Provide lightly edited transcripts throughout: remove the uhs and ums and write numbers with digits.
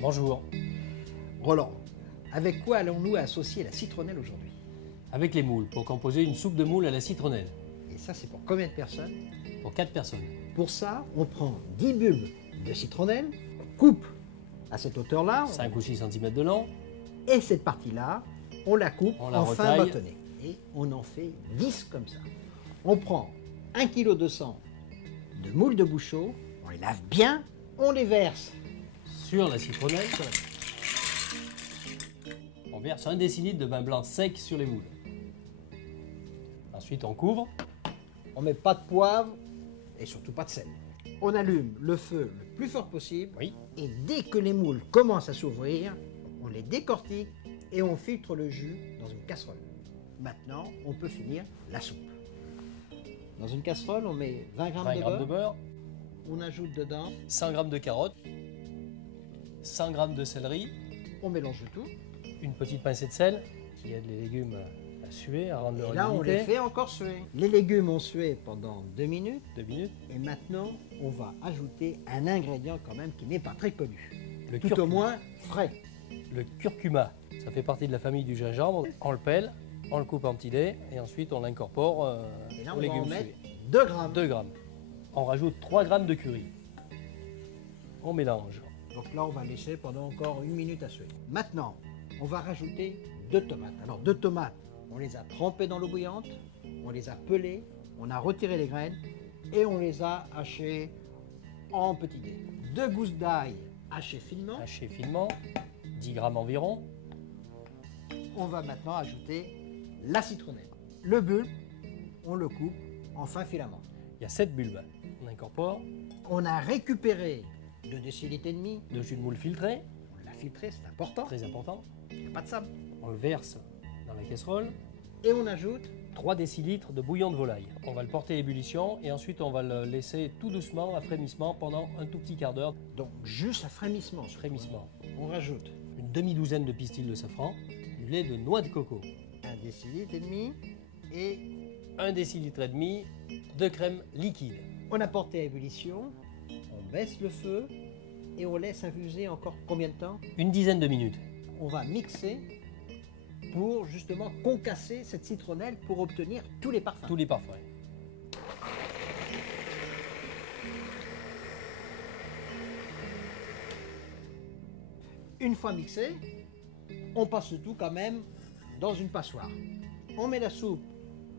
Bonjour. Roland, avec quoi allons-nous associer la citronnelle aujourd'hui? Avec les moules, pour composer une soupe de moules à la citronnelle. Et ça, c'est pour combien de personnes? Pour 4 personnes. Pour ça, on prend 10 bulbes de citronnelle, on coupe à cette hauteur-là, 5 ou 6 cm de long. et cette partie-là, on la coupe On la en fin retaille. bâtonnet. Et on en fait 10 comme ça. On prend 1,2 kg de moules de bouchot, on les lave bien, on les verse. Sur la citronnelle, on verse 1 décilitre de vin blanc sec sur les moules. Ensuite, on couvre. On met pas de poivre et surtout pas de sel. On allume le feu le plus fort possible. Oui. Et dès que les moules commencent à s'ouvrir, on les décortique et on filtre le jus dans une casserole. Maintenant, on peut finir la soupe. Dans une casserole, on met 20 g 20 de g beurre. de beurre, On ajoute dedans, 100 g de carottes, 100 g de céleri, on mélange le tout. une petite pincée de sel qui aide les légumes à suer, à rendre leur Et là, on les humidité. fait encore suer. Les légumes ont sué pendant 2 minutes. 2 minutes. Et maintenant, on va ajouter un ingrédient quand même qui n'est pas très connu. Le Tout au curcuma. moins frais. Le curcuma, ça fait partie de la famille du gingembre. On le pèle, on le coupe en petits dés et ensuite on l'incorpore Et là, aux on va en légumes mettre sués. 2 grammes. 2 grammes. On rajoute 3 grammes de curry. On mélange. Donc là, on va laisser pendant encore 1 minute à suer. Maintenant, on va rajouter 2 tomates. Alors 2 tomates, on les a trempées dans l'eau bouillante, on les a pelées, on a retiré les graines et on les a hachées en petits dés. 2 gousses d'ail hachées finement. Haché finement, 10 grammes environ. On va maintenant ajouter la citronnelle. Le bulbe, on le coupe en fins filaments. Il y a 7 bulbes. On incorpore On a récupéré 2 décilitres et demi. de jus de moule filtré, On l'a filtré, c'est important. très important. Il n'y a pas de sable. On le verse dans la casserole. Et on ajoute 3 décilitres de bouillon de volaille. On va le porter à ébullition et ensuite on va le laisser tout doucement à frémissement pendant un tout petit quart d'heure. donc juste à frémissement. Frémissement. On rajoute Une demi-douzaine de pistils de safran, du lait de noix de coco, 1 décilitre et demi et 1 décilitre et demi de crème liquide. on a porté à ébullition, on baisse le feu et on laisse infuser encore combien de temps? Une dizaine de minutes. On va mixer pour justement concasser cette citronnelle pour obtenir tous les parfums. Tous les parfums. Une fois mixé, on passe le tout quand même dans une passoire. On met la soupe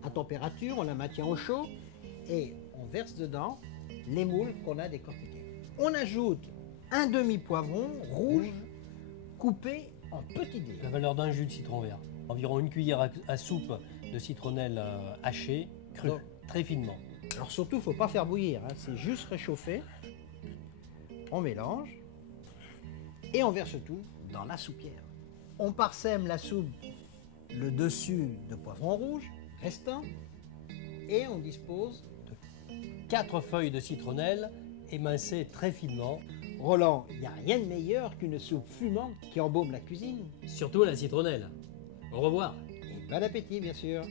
à température, on la maintient au chaud et on verse dedans les moules qu'on a décortiqués. On ajoute un demi-poivron rouge coupé en petits dés. La valeur d'un jus de citron vert. Environ une cuillère à soupe de citronnelle hachée, crue, Donc. très finement. Alors surtout, il ne faut pas faire bouillir, hein, c'est juste réchauffer. On mélange et on verse tout dans la soupière. On parsème la soupe le dessus de poivron rouge restant et on dispose de... 4 feuilles de citronnelle émincées très finement, Roland, il n'y a rien de meilleur qu'une soupe fumante qui embaume la cuisine. surtout à la citronnelle. Au revoir. Et bon appétit, bien sûr.